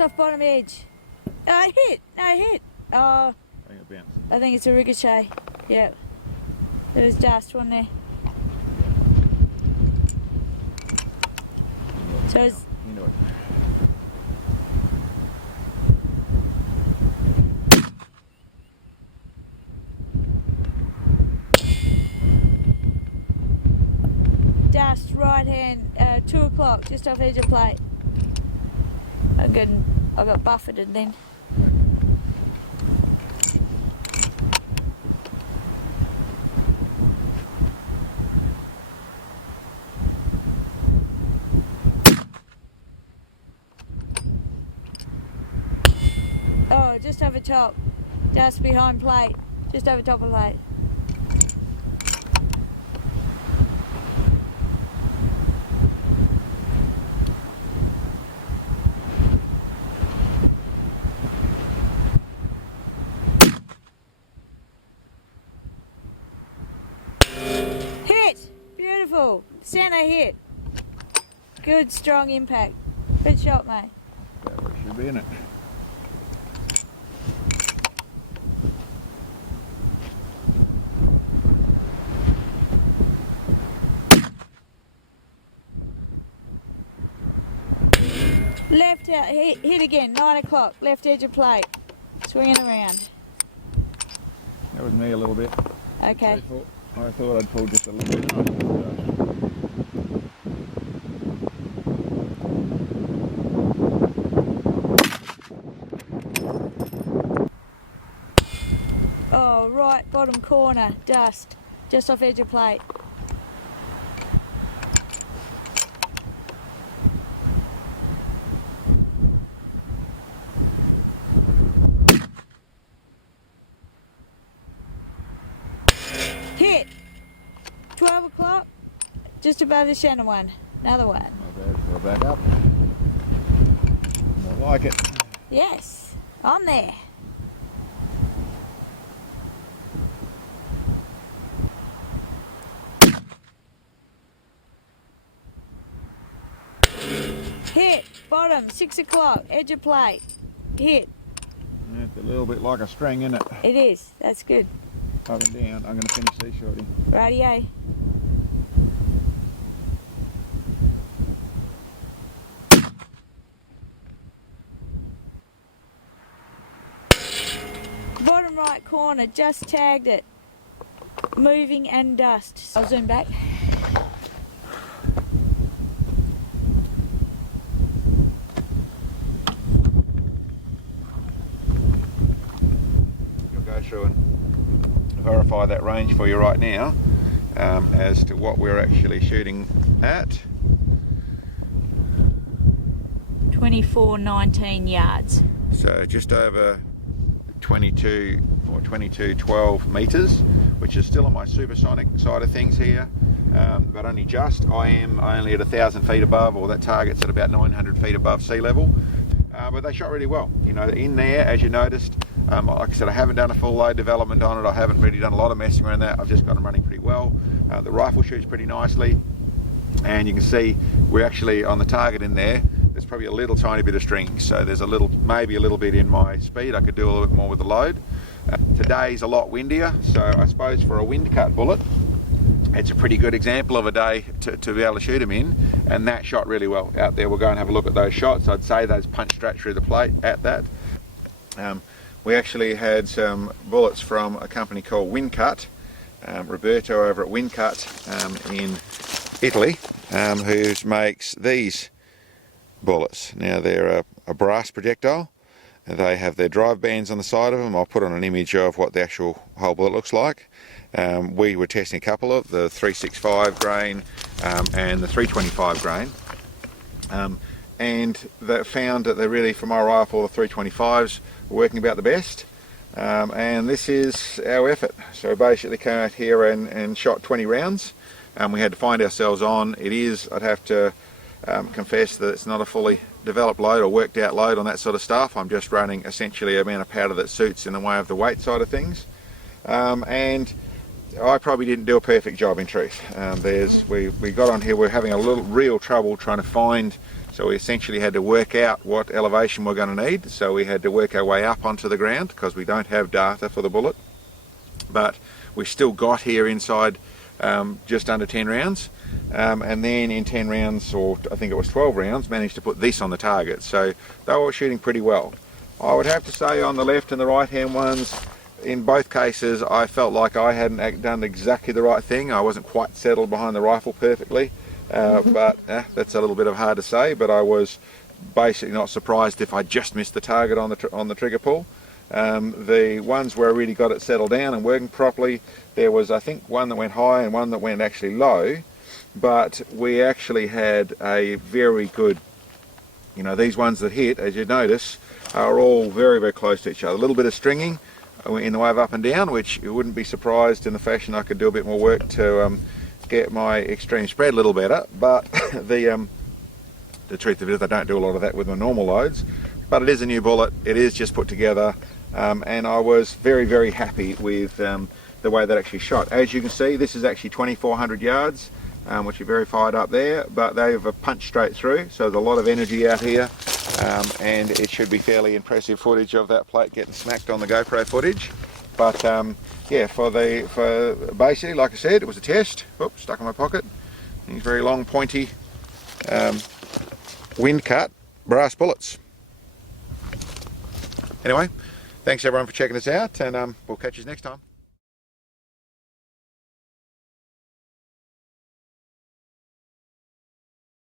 just off bottom edge. Hit. No, hit. Oh, I think it's a ricochet. Yeah. There was dust, wasn't there? So it's... You know it. Dust, right hand, 2 o'clock, just off edge of plate. I got buffeted then. Oh, just over top. Dust behind plate, just over top of plate. Beautiful. Center hit. Good strong impact. Good shot, mate. That what should be in it. Left out, hit again, 9 o'clock, left edge of plate. Swinging around. That was me a little bit. Okay. I thought I'd pull just a little bit up. Oh, right bottom corner, dust, just off edge of plate. Hit! 12 o'clock, just above the Shannon one. Another one. Not bad, go back up. More like it. Yes, on there. Hit, bottom, 6 o'clock, edge of plate. Hit. It's a little bit like a string, isn't it? It is, that's good. Up and down. I'm going to finish these shorty. Rightio. Bottom right corner, just tagged it. Moving and dust. I'll zoom back. You'll go through and verify that range for you right now as to what we're actually shooting at. 2400 yards. So just over 22 or 2212 meters, which is still on my supersonic side of things here, but only just. I am only at 1,000 feet above, or that target's at about 900 feet above sea level. But they shot really well. You know, in there, as you noticed, like I said, I haven't done a full load development on it. I haven't really done a lot of messing around that. I've just got them running pretty well. The rifle shoots pretty nicely, and you can see we're actually on the target in there. There's probably a little tiny bit of string, so there's a little, maybe a little bit in my speed. I could do a little bit more with the load. Today's a lot windier, so I suppose for a wind cut bullet, it's a pretty good example of a day to be able to shoot them in, and that shot really well out there. We'll go and have a look at those shots. I'd say those punched straight through the plate at that. We actually had some bullets from a company called Windcut, Roberto over at Windcut in Italy, who makes these bullets. Now they're a brass projectile. They have their drive bands on the side of them. I'll put on an image of what the actual whole bullet looks like. We were testing a couple of the 365 grain and the 325 grain, and they found that they're really, for my rifle, the 325s were working about the best. And this is our effort. So basically came out here and shot 20 rounds. We had to find ourselves on. It is, I'd have to confess that it's not a fully developed load or worked out load on that sort of stuff. I'm just running essentially a amount of powder that suits in the way of the weight side of things. And I probably didn't do a perfect job, in truth. We got on here, we're having a little real trouble trying to find So we essentially had to work out what elevation we're going to need. So we had to work our way up onto the ground because we don't have data for the bullet. But we still got here inside just under 10 rounds. And then in 10 rounds, or I think it was 12 rounds, managed to put this on the target. So they were shooting pretty well. I would have to say on the left and the right hand ones, in both cases I felt like I hadn't done exactly the right thing. I wasn't quite settled behind the rifle perfectly, but that's a little bit of hard to say, but I was basically not surprised if I just missed the target on the trigger pull. The ones where I really got it settled down and working properly, there was I think one that went high and one that went actually low, but we actually had a very good, you know, these ones that hit, as you notice, are all very, very close to each other. A little bit of stringing in the way of up and down, which you wouldn't be surprised in the fashion I could do a bit more work to get my extreme spread a little better, but the truth of it is I don't do a lot of that with my normal loads, but it is a new bullet, it is just put together, and I was very, very happy with the way that actually shot. As you can see, this is actually 2400 yards, which you verified up there, but they've punched straight through, so there's a lot of energy out here, and it should be fairly impressive footage of that plate getting smacked on the GoPro footage. But yeah, for basically, like I said, it was a test. Oops, stuck in my pocket. These very long, pointy, wind cut brass bullets. Anyway, thanks everyone for checking us out, and we'll catch you next time.